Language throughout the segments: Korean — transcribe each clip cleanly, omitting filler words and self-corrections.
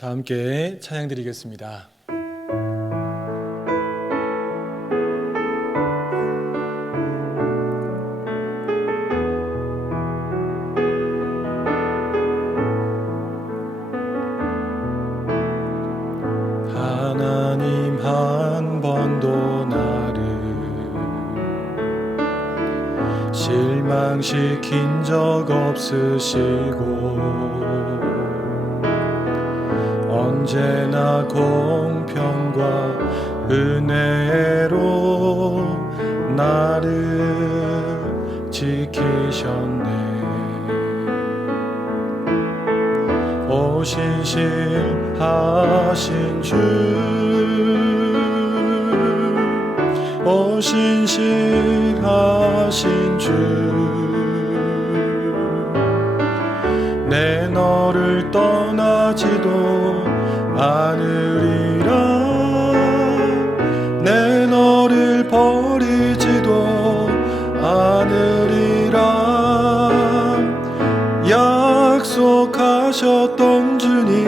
다 함께 찬양 드리겠습니다. 하나님 한 번도 나를 실망시킨 적 없으시고 언제나 공평과 은혜로 나를 지키셨네. 오 신실하신 주, 오 신실하신 주, 내 너를 떠나지도 않으리라. 내 너를 버리지도 않으리라. 약속하셨던 주님,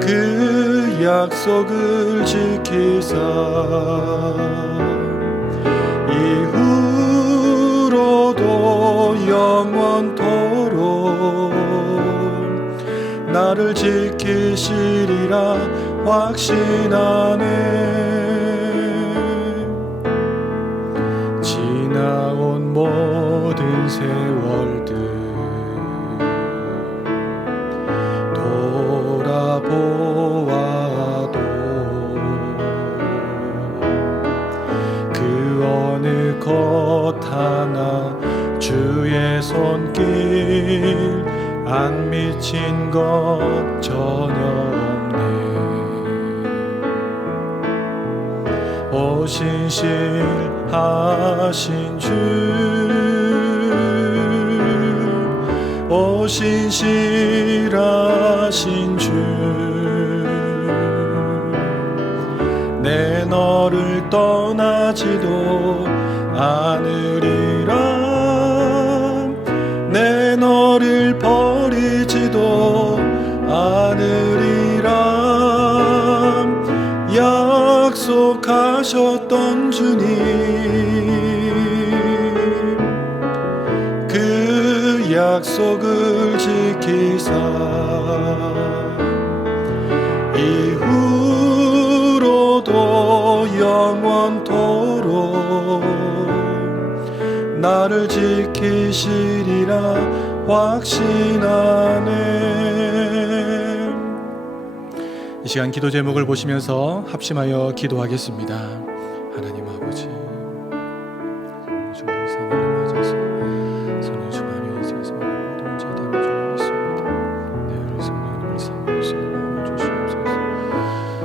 그 약속을 지키사 이후로도 영원토록 나를 지키시리라 확신하네. 지나온 모든 세월들 돌아보아도 그 어느 것 하나 주의 손길 안 미친 것 전혀 없네. 오 신실하신 주, 오 신실하신 주, 내 너를 떠나지도 않으리라. 내 너를 버리지도 않으리라. 약속하셨던 주님, 그 약속을 지키사 이후로도 영원토록 나를 지키시리라 확신하네. 이 시간 기도 제목을 보시면서 합심하여 기도하겠습니다. 하나님 아버지, 주님의 사랑을 맞아서 성령 충만히 있어서 모든 문제에 답을 줄 믿습니다. 내 우리 성령님을 삼을 수 있는 마음을 주시옵소서.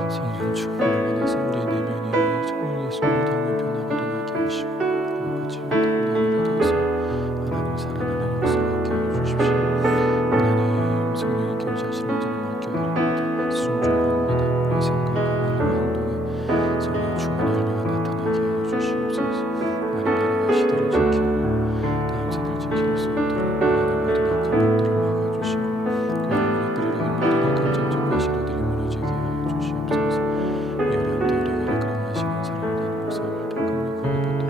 성령 충만을 받아서 우리 내면이 성령 예수님을 닮은 변화가 일어나게 하시고 같이 담대함을 받아서 하나님 살아나는 역사가 있게 해주십시오. 하나님 성령님께 우리 자신을 온전히 맡겨드립니다. 순종합니다. 우리의 생각과 말과 행동에 성령 충만의 열매가 나타나게 해주시옵소서. 하나님 나라와 시대를 지키고 다음 세대를 지킬 수 있도록 하나님 모든 악한 법들을 막아주시고 교회를 무너뜨리려 할 모든 악한 작전과 시도들이 무너지게 해주시옵소서. 예언한 때 우리가 그랑하시는 사랑을 나는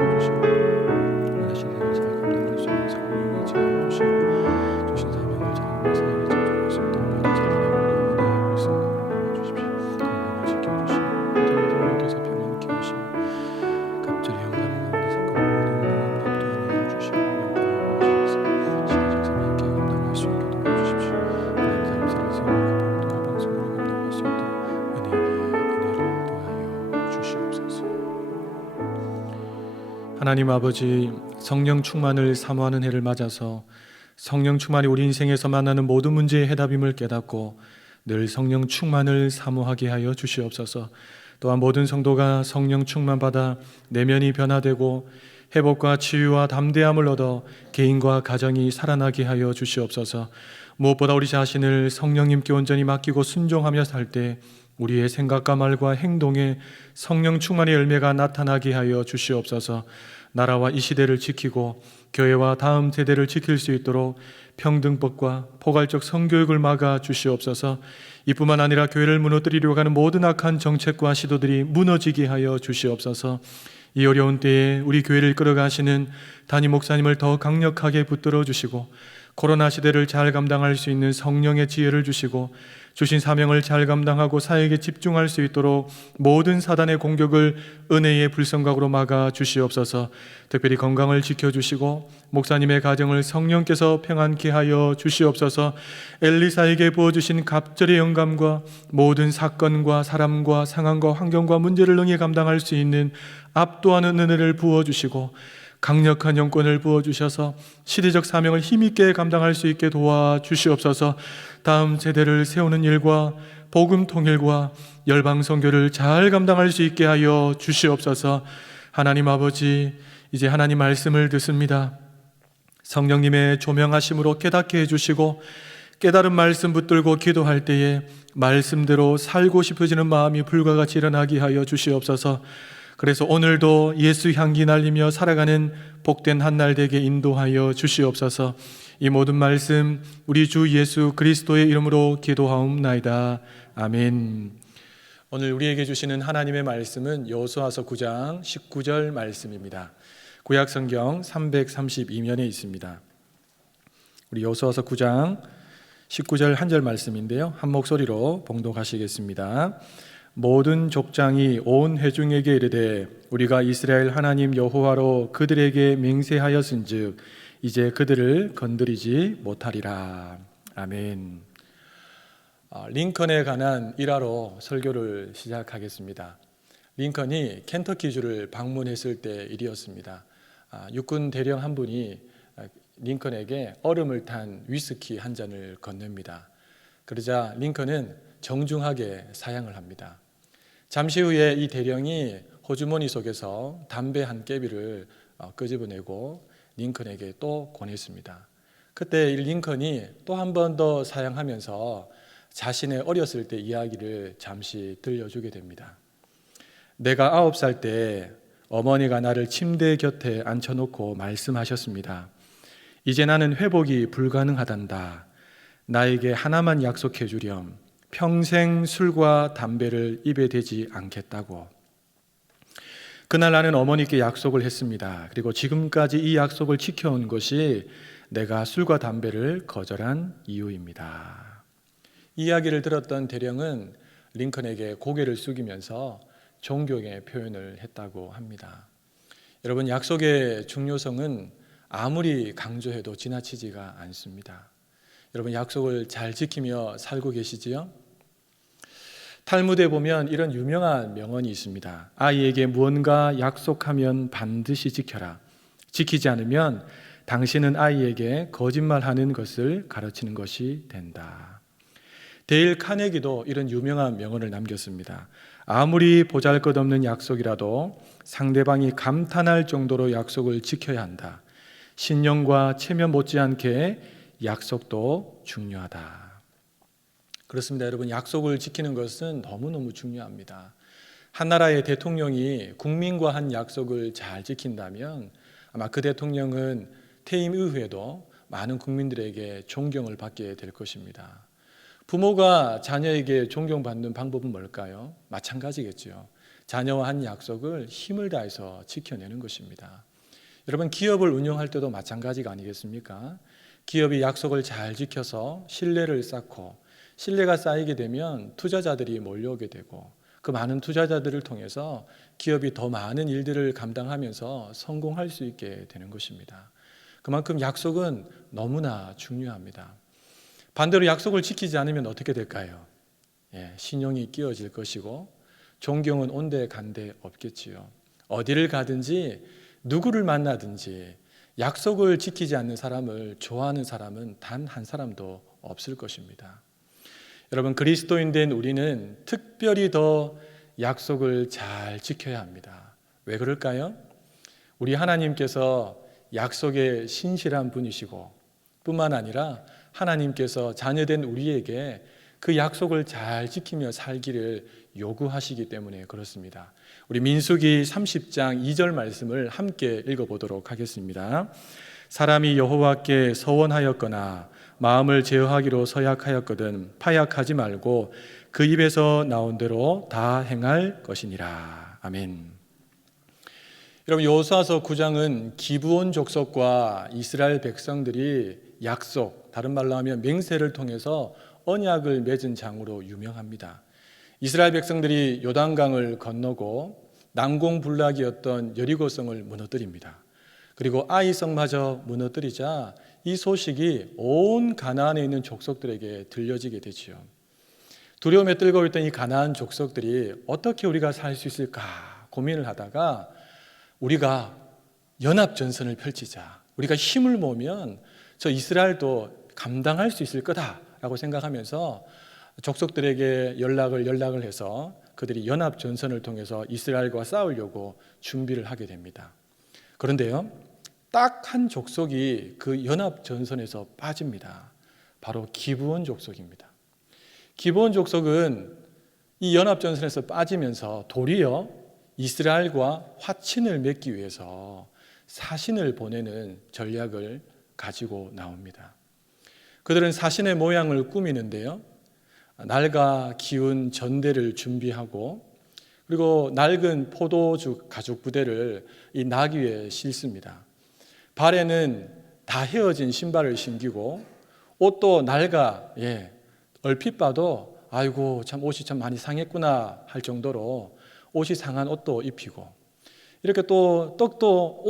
목사님을 닦음을 크게 붙들어 주시고 우리가 시대를 잘 감당할 수 있는 성령의 지혜를 주시고 주신 사명을 잘 목사님이 전달할 수 있도록 모든 자들의 영혼의 불순간을 막아주십시오. 건강을 지켜주시고 모든 성령께서 평안케 하시고 갑절의 영광을 가운데 섞어 모든 영광을 압도하는 일 주시고 영광을 모시옵소서. 시대적 사명께 감당할 수 있게 도와주십시오. 하나님 사람 살아서 모든 방송을 감당할 수 있도록 은혜 위에 은혜를 더하여 주시옵소서. 하나님 아버지, 성령 충만을 사모하는 해를 맞아서 성령 충만이 우리 인생에서 만나는 모든 문제의 해답임을 깨닫고 늘 성령 충만을 사모하게 하여 주시옵소서. 또한 모든 성도가 성령 충만받아 내면이 변화되고 회복과 치유와 담대함을 얻어 개인과 가정이 살아나게 하여 주시옵소서. 무엇보다 우리 자신을 성령님께 온전히 맡기고 순종하며 살 때 우리의 생각과 말과 행동에 성령 충만의 열매가 나타나게 하여 주시옵소서. 나라와 이 시대를 지키고 교회와 다음 세대를 지킬 수 있도록 평등법과 포괄적 성교육을 막아 주시옵소서. 이뿐만 아니라 교회를 무너뜨리려고 하는 모든 악한 정책과 시도들이 무너지게 하여 주시옵소서. 이 어려운 때에 우리 교회를 끌어가시는 담임 목사님을 더 강력하게 붙들어 주시고, 코로나 시대를 잘 감당할 수 있는 성령의 지혜를 주시고, 주신 사명을 잘 감당하고 사역에 집중할 수 있도록 모든 사단의 공격을 은혜의 불성각으로 막아 주시옵소서. 특별히 건강을 지켜주시고 목사님의 가정을 성령께서 평안케 하여 주시옵소서. 엘리사에게 부어주신 갑절의 영감과 모든 사건과 사람과 상황과 환경과 문제를 능히 감당할 수 있는 압도하는 은혜를 부어주시고, 강력한 영권을 부어주셔서 시대적 사명을 힘있게 감당할 수 있게 도와주시옵소서. 다음 세대를 세우는 일과 복음 통일과 열방 선교를 잘 감당할 수 있게 하여 주시옵소서. 하나님 아버지, 이제 하나님 말씀을 듣습니다. 성령님의 조명하심으로 깨닫게 해주시고, 깨달은 말씀 붙들고 기도할 때에 말씀대로 살고 싶어지는 마음이 불과 같이 일어나게 하여 주시옵소서. 그래서 오늘도 예수 향기 날리며 살아가는 복된 한날 되게 인도하여 주시옵소서. 이 모든 말씀 우리 주 예수 그리스도의 이름으로 기도하옵나이다. 아멘. 오늘 우리에게 주시는 하나님의 말씀은 여호수아서 9장 19절 말씀입니다. 구약 성경 332면에 있습니다. 우리 여호수아서 9장 19절 한 절 말씀인데요, 한 목소리로 봉독하시겠습니다. 모든 족장이 온 회중에게 이르되 우리가 이스라엘 하나님 여호와로 그들에게 맹세하였은즉 이제 그들을 건드리지 못하리라. 아멘. 링컨에 관한 일화로 설교를 시작하겠습니다. 링컨이 켄터키주를 방문했을 때 일이었습니다. 육군 대령 한 분이 링컨에게 얼음을 탄 위스키 한 잔을 건넵니다. 그러자 링컨은 정중하게 사양을 합니다. 잠시 후에 이 대령이 호주머니 속에서 담배 한 깨비를 끄집어내고 링컨에게 또 권했습니다. 그때 링컨이 또 한 번 더 사양하면서 자신의 어렸을 때 이야기를 잠시 들려주게 됩니다. 내가 9살 때 어머니가 나를 침대 곁에 앉혀놓고 말씀하셨습니다. 이제 나는 회복이 불가능하단다. 나에게 하나만 약속해 주렴. 평생 술과 담배를 입에 대지 않겠다고. 그날 나는 어머니께 약속을 했습니다. 그리고 지금까지 이 약속을 지켜온 것이 내가 술과 담배를 거절한 이유입니다. 이 이야기를 들었던 대령은 링컨에게 고개를 숙이면서 존경의 표현을 했다고 합니다. 여러분, 약속의 중요성은 아무리 강조해도 지나치지가 않습니다. 여러분, 약속을 잘 지키며 살고 계시지요? 탈무드에 보면 이런 유명한 명언이 있습니다. 아이에게 무언가 약속하면 반드시 지켜라. 지키지 않으면 당신은 아이에게 거짓말하는 것을 가르치는 것이 된다. 데일 카네기도 이런 유명한 명언을 남겼습니다. 아무리 보잘것없는 약속이라도 상대방이 감탄할 정도로 약속을 지켜야 한다. 신령과 체면 못지않게 약속도 중요하다. 그렇습니다. 여러분, 약속을 지키는 것은 너무너무 중요합니다. 한 나라의 대통령이 국민과 한 약속을 잘 지킨다면 아마 그 대통령은 퇴임 이후에도 많은 국민들에게 존경을 받게 될 것입니다. 부모가 자녀에게 존경받는 방법은 뭘까요? 마찬가지겠죠. 자녀와 한 약속을 힘을 다해서 지켜내는 것입니다. 여러분, 기업을 운영할 때도 마찬가지가 아니겠습니까? 기업이 약속을 잘 지켜서 신뢰를 쌓고, 신뢰가 쌓이게 되면 투자자들이 몰려오게 되고, 그 많은 투자자들을 통해서 기업이 더 많은 일들을 감당하면서 성공할 수 있게 되는 것입니다. 그만큼 약속은 너무나 중요합니다. 반대로 약속을 지키지 않으면 어떻게 될까요? 신용이 끼어질 것이고 존경은 온데간데 없겠지요. 어디를 가든지 누구를 만나든지 약속을 지키지 않는 사람을 좋아하는 사람은 단 한 사람도 없을 것입니다. 여러분, 그리스도인 된 우리는 특별히 더 약속을 잘 지켜야 합니다. 왜 그럴까요? 우리 하나님께서 약속에 신실한 분이시고 뿐만 아니라 하나님께서 자녀된 우리에게 그 약속을 잘 지키며 살기를 요구하시기 때문에 그렇습니다. 우리 민수기 30장 2절 말씀을 함께 읽어보도록 하겠습니다. 사람이 여호와께 서원하였거나 마음을 제어하기로 서약하였거든 파약하지 말고 그 입에서 나온 대로 다 행할 것이니라. 아멘. 여러분, 여호수아서 9장은 기브온 족속과 이스라엘 백성들이 약속, 다른 말로 하면 맹세를 통해서 언약을 맺은 장으로 유명합니다. 이스라엘 백성들이 요단강을 건너고 난공불락이었던 여리고성을 무너뜨립니다. 그리고 아이성마저 무너뜨리자 이 소식이 온 가나안에 있는 족속들에게 들려지게 되지요. 두려움에 떨고 있던 이 가나안 족속들이 어떻게 우리가 살 수 있을까 고민을 하다가 우리가 연합전선을 펼치자, 우리가 힘을 모으면 저 이스라엘도 감당할 수 있을 거다라고 생각하면서 족속들에게 연락을 해서 그들이 연합전선을 통해서 이스라엘과 싸우려고 준비를 하게 됩니다. 그런데요, 딱 한 족속이 그 연합전선에서 빠집니다. 바로 기브온 족속입니다. 기브온 족속은 이 연합전선에서 빠지면서 도리어 이스라엘과 화친을 맺기 위해서 사신을 보내는 전략을 가지고 나옵니다. 그들은 사신의 모양을 꾸미는데요, 낡아 기운 전대를 준비하고 그리고 낡은 포도주 가죽 부대를 이 나귀 위에 싣습니다. 발에는 다 헤어진 신발을 신기고 옷도 낡아 얼핏 봐도 아이고 참 옷이 참 많이 상했구나 할 정도로 옷이 상한 옷도 입히고, 이렇게 또 떡도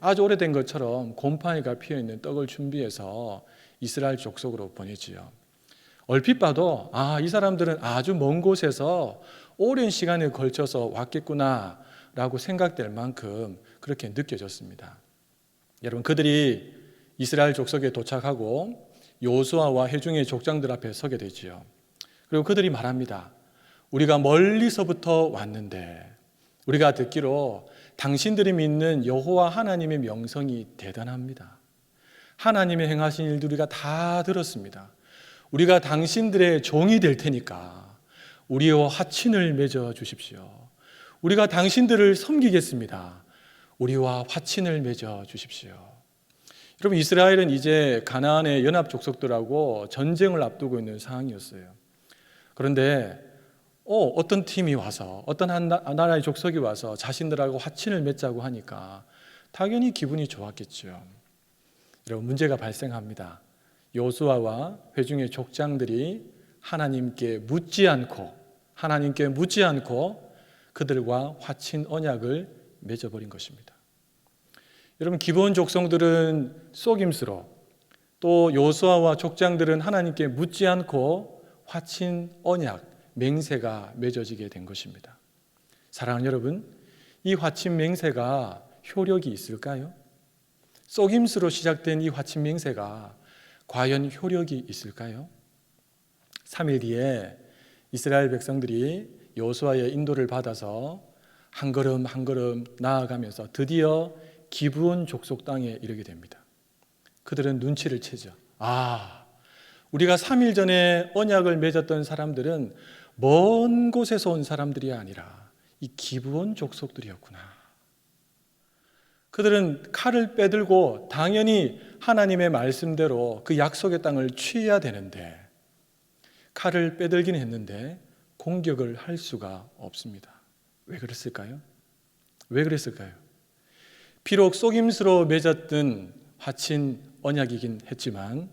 아주 오래된 것처럼 곰팡이가 피어있는 떡을 준비해서 이스라엘 족속으로 보내지요. 얼핏 봐도 이 사람들은 아주 먼 곳에서 오랜 시간에 걸쳐서 왔겠구나 라고 생각될 만큼 그렇게 느껴졌습니다. 여러분, 그들이 이스라엘 족속에 도착하고 여호수아와 회중의 족장들 앞에 서게 되지요. 그리고 그들이 말합니다. 우리가 멀리서부터 왔는데 우리가 듣기로 당신들이 믿는 여호와 하나님의 명성이 대단합니다. 하나님의 행하신 일들 우리가 다 들었습니다. 우리가 당신들의 종이 될 테니까 우리와 화친을 맺어 주십시오. 우리가 당신들을 섬기겠습니다. 우리와 화친을 맺어 주십시오. 여러분, 이스라엘은 이제 가나안의 연합 족속들하고 전쟁을 앞두고 있는 상황이었어요. 그런데 어떤 팀이 와서, 어떤 한 나라의 족속이 와서 자신들하고 화친을 맺자고 하니까 당연히 기분이 좋았겠죠. 여러분, 문제가 발생합니다. 여호수아와 회중의 족장들이 하나님께 묻지 않고 그들과 화친 언약을 맺어버린 것입니다. 여러분, 기브온 족속들은 속임수로, 또 여호수아와 족장들은 하나님께 묻지 않고 화친 언약, 맹세가 맺어지게 된 것입니다. 사랑하는 여러분, 이 화친 맹세가 효력이 있을까요? 속임수로 시작된 이 화친 맹세가 과연 효력이 있을까요? 3일 뒤에 이스라엘 백성들이 여호수아의 인도를 받아서 한 걸음 한 걸음 나아가면서 드디어 기브온 족속 땅에 이르게 됩니다. 그들은 눈치를 채죠. 우리가 3일 전에 언약을 맺었던 사람들은 먼 곳에서 온 사람들이 아니라 이 기브온 족속들이었구나. 그들은 칼을 빼들고 당연히 하나님의 말씀대로 그 약속의 땅을 취해야 되는데 칼을 빼들긴 했는데 공격을 할 수가 없습니다. 왜 그랬을까요? 비록 속임수로 맺었던 화친 언약이긴 했지만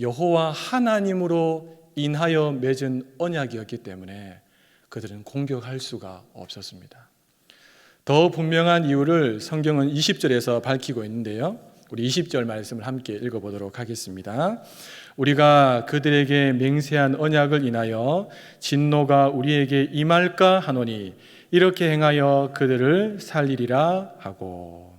여호와 하나님으로 인하여 맺은 언약이었기 때문에 그들은 공격할 수가 없었습니다. 더 분명한 이유를 성경은 20절에서 밝히고 있는데요, 우리 20절 말씀을 함께 읽어보도록 하겠습니다. 우리가 그들에게 맹세한 언약을 인하여 진노가 우리에게 임할까 하노니 이렇게 행하여 그들을 살리리라 하고.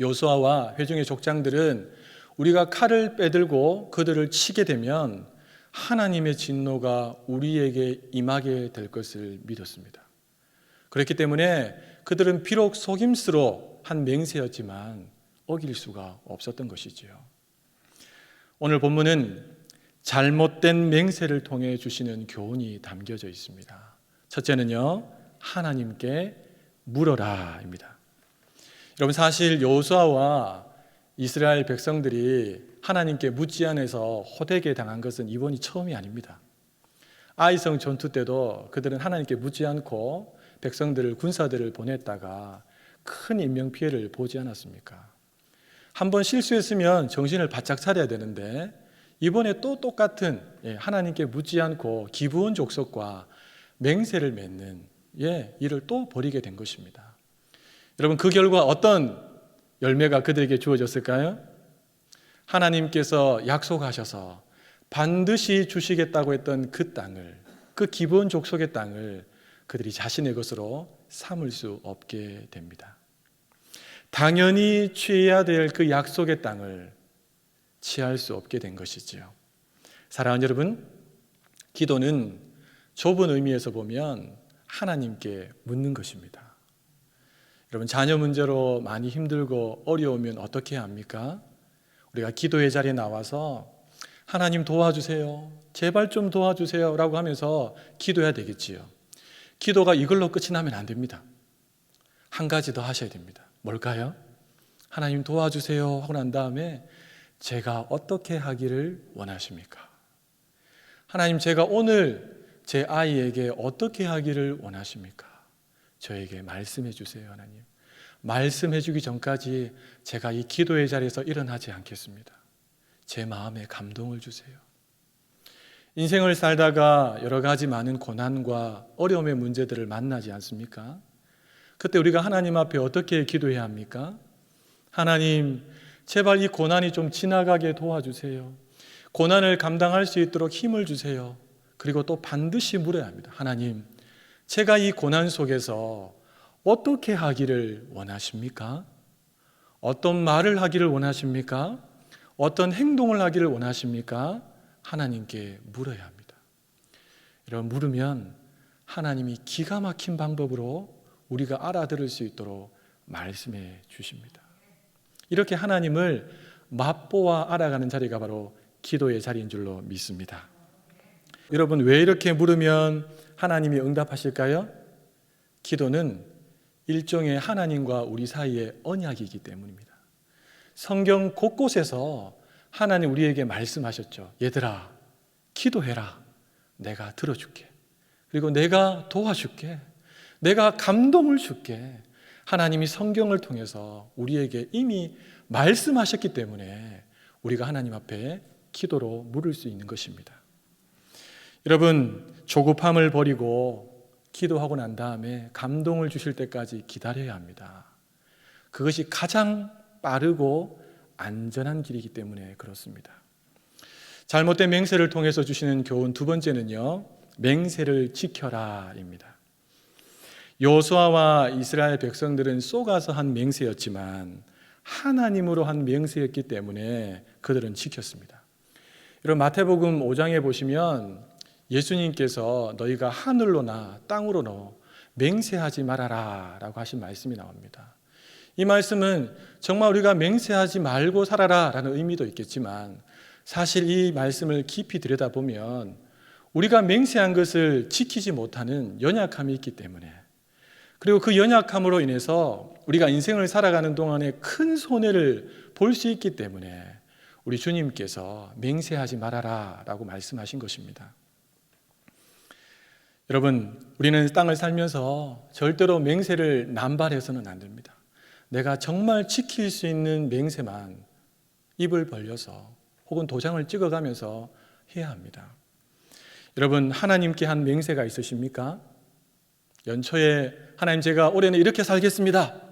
여호수아와 회중의 족장들은 우리가 칼을 빼들고 그들을 치게 되면 하나님의 진노가 우리에게 임하게 될 것을 믿었습니다. 그렇기 때문에 그들은 비록 속임수로 한 맹세였지만 어길 수가 없었던 것이지요. 오늘 본문은 잘못된 맹세를 통해 주시는 교훈이 담겨져 있습니다. 첫째는요, 하나님께 물어라입니다. 여러분, 사실 여호수아와 이스라엘 백성들이 하나님께 무지한해서 호되게 당한 것은 이번이 처음이 아닙니다. 아이성 전투 때도 그들은 하나님께 묻지 않고 백성들을, 군사들을 보냈다가 큰 인명피해를 보지 않았습니까? 한번 실수했으면 정신을 바짝 차려야 되는데 이번에 또 똑같은 하나님께 묻지 않고 기브온 족속과 맹세를 맺는 일을 또 벌이게 된 것입니다. 여러분, 그 결과 어떤 열매가 그들에게 주어졌을까요? 하나님께서 약속하셔서 반드시 주시겠다고 했던 그 땅을, 그 기브온 족속의 땅을 그들이 자신의 것으로 삼을 수 없게 됩니다. 당연히 취해야 될 그 약속의 땅을 취할 수 없게 된 것이지요. 사랑하는 여러분, 기도는 좁은 의미에서 보면 하나님께 묻는 것입니다. 여러분, 자녀 문제로 많이 힘들고 어려우면 어떻게 해야 합니까? 우리가 기도의 자리에 나와서 하나님 도와주세요, 제발 좀 도와주세요 라고 하면서 기도해야 되겠지요. 기도가 이걸로 끝이 나면 안 됩니다. 한 가지 더 하셔야 됩니다. 뭘까요? 하나님 도와주세요 하고 난 다음에 제가 어떻게 하기를 원하십니까? 하나님, 제가 오늘 제 아이에게 어떻게 하기를 원하십니까? 저에게 말씀해 주세요. 하나님, 말씀해 주기 전까지 제가 이 기도의 자리에서 일어나지 않겠습니다. 제 마음에 감동을 주세요. 인생을 살다가 여러 가지 많은 고난과 어려움의 문제들을 만나지 않습니까? 그때 우리가 하나님 앞에 어떻게 기도해야 합니까? 하나님, 제발 이 고난이 좀 지나가게 도와주세요. 고난을 감당할 수 있도록 힘을 주세요. 그리고 또 반드시 물어야 합니다. 하나님, 제가 이 고난 속에서 어떻게 하기를 원하십니까? 어떤 말을 하기를 원하십니까? 어떤 행동을 하기를 원하십니까? 하나님께 물어야 합니다. 이런 물으면 하나님이 기가 막힌 방법으로 우리가 알아들을 수 있도록 말씀해 주십니다. 이렇게 하나님을 맛보아 알아가는 자리가 바로 기도의 자리인 줄로 믿습니다. 여러분, 왜 이렇게 물으면 하나님이 응답하실까요? 기도는 일종의 하나님과 우리 사이의 언약이기 때문입니다. 성경 곳곳에서 하나님 우리에게 말씀하셨죠. 얘들아, 기도해라. 내가 들어줄게. 그리고 내가 도와줄게. 내가 감동을 줄게. 하나님이 성경을 통해서 우리에게 이미 말씀하셨기 때문에 우리가 하나님 앞에 기도로 물을 수 있는 것입니다. 여러분, 조급함을 버리고 기도하고 난 다음에 감동을 주실 때까지 기다려야 합니다. 그것이 가장 빠르고 안전한 길이기 때문에 그렇습니다. 잘못된 맹세를 통해서 주시는 교훈 두 번째는요, 맹세를 지켜라입니다. 여호수아와 이스라엘 백성들은 쏘가서 한 맹세였지만 하나님으로 한 맹세였기 때문에 그들은 지켰습니다. 여러분, 마태복음 5장에 보시면 예수님께서 너희가 하늘로나 땅으로나 맹세하지 말아라 라고 하신 말씀이 나옵니다. 이 말씀은 정말 우리가 맹세하지 말고 살아라 라는 의미도 있겠지만 사실 이 말씀을 깊이 들여다보면 우리가 맹세한 것을 지키지 못하는 연약함이 있기 때문에, 그리고 그 연약함으로 인해서 우리가 인생을 살아가는 동안에 큰 손해를 볼 수 있기 때문에 우리 주님께서 맹세하지 말아라 라고 말씀하신 것입니다. 여러분, 우리는 땅을 살면서 절대로 맹세를 남발해서는 안 됩니다. 내가 정말 지킬 수 있는 맹세만 입을 벌려서 혹은 도장을 찍어가면서 해야 합니다. 여러분, 하나님께 한 맹세가 있으십니까? 연초에 하나님, 제가 올해는 이렇게 살겠습니다.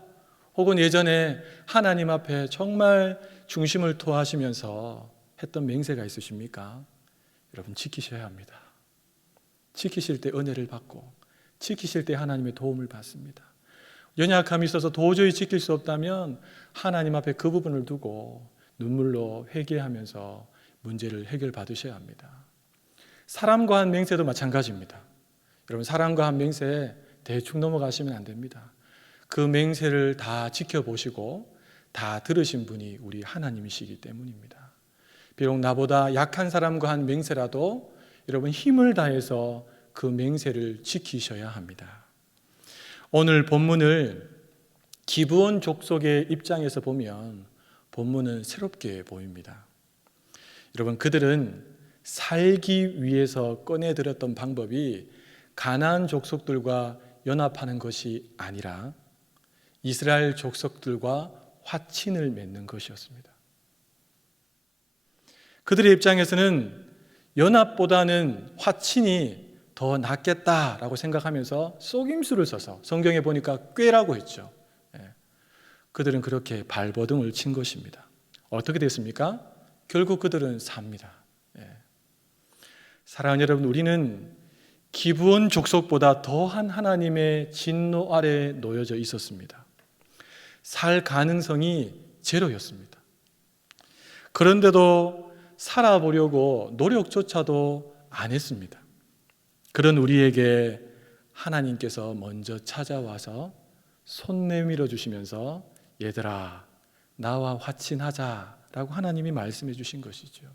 혹은 예전에 하나님 앞에 정말 중심을 토하시면서 했던 맹세가 있으십니까? 여러분, 지키셔야 합니다. 지키실 때 은혜를 받고 지키실 때 하나님의 도움을 받습니다. 연약함이 있어서 도저히 지킬 수 없다면 하나님 앞에 그 부분을 두고 눈물로 회개하면서 문제를 해결받으셔야 합니다. 사람과 한 맹세도 마찬가지입니다. 여러분, 사람과 한 맹세 대충 넘어가시면 안 됩니다. 그 맹세를 다 지켜보시고 다 들으신 분이 우리 하나님이시기 때문입니다. 비록 나보다 약한 사람과 한 맹세라도 여러분, 힘을 다해서 그 맹세를 지키셔야 합니다. 오늘 본문을 기브온 족속의 입장에서 보면 본문은 새롭게 보입니다. 여러분, 그들은 살기 위해서 꺼내들었던 방법이 가나안 족속들과 연합하는 것이 아니라 이스라엘 족속들과 화친을 맺는 것이었습니다. 그들의 입장에서는 연합보다는 화친이 더 낫겠다라고 생각하면서 속임수를 써서, 성경에 보니까 꾀라고 했죠. 그들은 그렇게 발버둥을 친 것입니다. 어떻게 됐습니까? 결국 그들은 삽니다. 사랑하는 여러분, 우리는 기브온 족속보다 더한 하나님의 진노 아래에 놓여져 있었습니다. 살 가능성이 제로였습니다. 그런데도 살아보려고 노력조차도 안 했습니다. 그런 우리에게 하나님께서 먼저 찾아와서 손 내밀어 주시면서 얘들아, 나와 화친하자라고 하나님이 말씀해 주신 것이죠.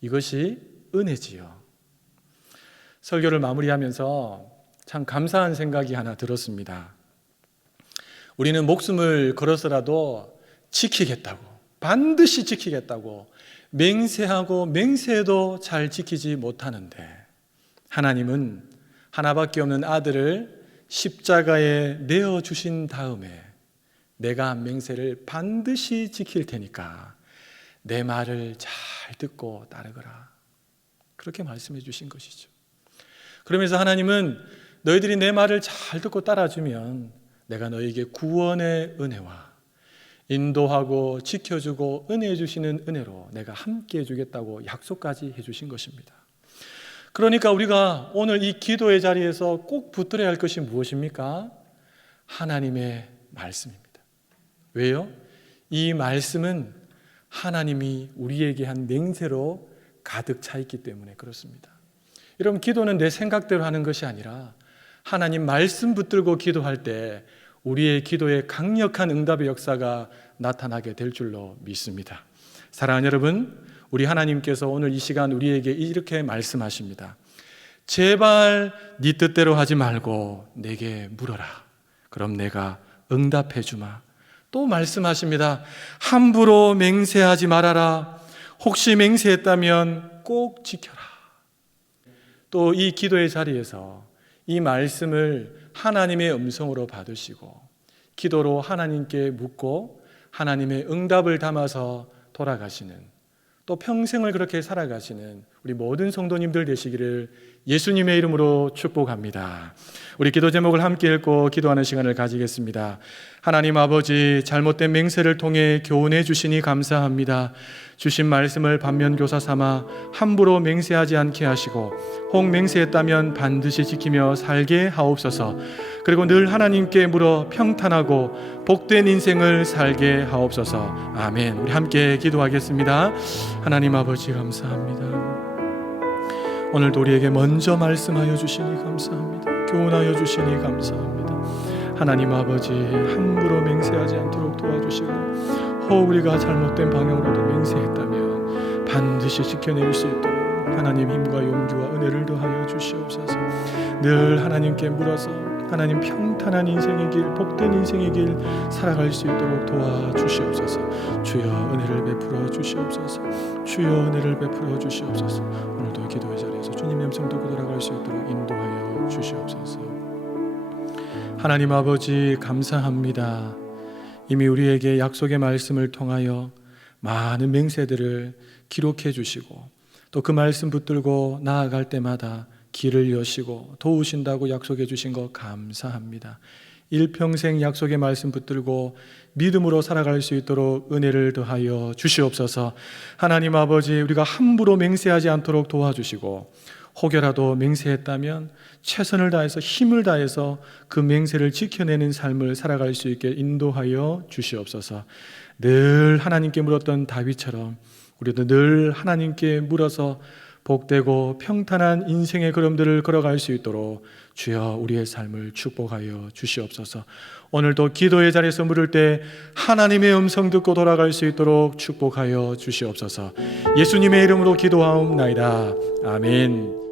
이것이 은혜지요. 설교를 마무리하면서 참 감사한 생각이 하나 들었습니다. 우리는 목숨을 걸어서라도 지키겠다고, 반드시 지키겠다고 맹세하고 맹세해도 잘 지키지 못하는데, 하나님은 하나밖에 없는 아들을 십자가에 내어주신 다음에 내가 맹세를 반드시 지킬 테니까 내 말을 잘 듣고 따르거라, 그렇게 말씀해 주신 것이죠. 그러면서 하나님은 너희들이 내 말을 잘 듣고 따라주면 내가 너희에게 구원의 은혜와 인도하고 지켜주고 은혜해 주시는 은혜로 내가 함께 해주겠다고 약속까지 해주신 것입니다. 그러니까 우리가 오늘 이 기도의 자리에서 꼭 붙들어야 할 것이 무엇입니까? 하나님의 말씀입니다. 왜요? 이 말씀은 하나님이 우리에게 한 맹세로 가득 차 있기 때문에 그렇습니다. 여러분, 기도는 내 생각대로 하는 것이 아니라 하나님 말씀 붙들고 기도할 때 우리의 기도에 강력한 응답의 역사가 나타나게 될 줄로 믿습니다. 사랑하는 여러분, 우리 하나님께서 오늘 이 시간 우리에게 이렇게 말씀하십니다. 제발 네 뜻대로 하지 말고 내게 물어라. 그럼 내가 응답해 주마. 또 말씀하십니다. 함부로 맹세하지 말아라. 혹시 맹세했다면 꼭 지켜라. 또 이 기도의 자리에서 이 말씀을 하나님의 음성으로 받으시고 기도로 하나님께 묻고 하나님의 응답을 담아서 돌아가시는, 또 평생을 그렇게 살아가시는 우리 모든 성도님들 되시기를 예수님의 이름으로 축복합니다. 우리 기도 제목을 함께 읽고 기도하는 시간을 가지겠습니다. 하나님 아버지, 잘못된 맹세를 통해 교훈해 주시니 감사합니다. 주신 말씀을 반면교사 삼아 함부로 맹세하지 않게 하시고 혹 맹세했다면 반드시 지키며 살게 하옵소서. 그리고 늘 하나님께 물어 평탄하고 복된 인생을 살게 하옵소서. 아멘. 우리 함께 기도하겠습니다. 하나님 아버지, 감사합니다. 오늘도 우리에게 먼저 말씀하여 주시니 감사합니다. 교훈하여 주시니 감사합니다. 하나님 아버지, 함부로 맹세하지 않도록 도와주시고 혹 우리가 잘못된 방향으로도 맹세했다면 반드시 지켜낼 수 있도록 하나님 힘과 용기와 은혜를 더하여 주시옵소서. 늘 하나님께 물어서 하나님 평탄한 인생의 길, 복된 인생의 길 살아갈 수 있도록 도와주시옵소서. 주여 은혜를 베풀어 주시옵소서. 주여 은혜를 베풀어 주시옵소서. 오늘도 기도의 자리에서 주님의 음성 듣고 돌아갈 수 있도록 인도하여 주시옵소서. 하나님 아버지, 감사합니다. 이미 우리에게 약속의 말씀을 통하여 많은 맹세들을 기록해 주시고 또 그 말씀 붙들고 나아갈 때마다 길을 여시고 도우신다고 약속해 주신 것 감사합니다. 일평생 약속의 말씀 붙들고 믿음으로 살아갈 수 있도록 은혜를 더하여 주시옵소서. 하나님 아버지, 우리가 함부로 맹세하지 않도록 도와주시고 혹여라도 맹세했다면 최선을 다해서 힘을 다해서 그 맹세를 지켜내는 삶을 살아갈 수 있게 인도하여 주시옵소서. 늘 하나님께 물었던 다윗처럼 우리도 늘 하나님께 물어서 복되고 평탄한 인생의 걸음들을 걸어갈 수 있도록 주여 우리의 삶을 축복하여 주시옵소서. 오늘도 기도의 자리에서 물을 때 하나님의 음성 듣고 돌아갈 수 있도록 축복하여 주시옵소서. 예수님의 이름으로 기도하옵나이다. 아멘.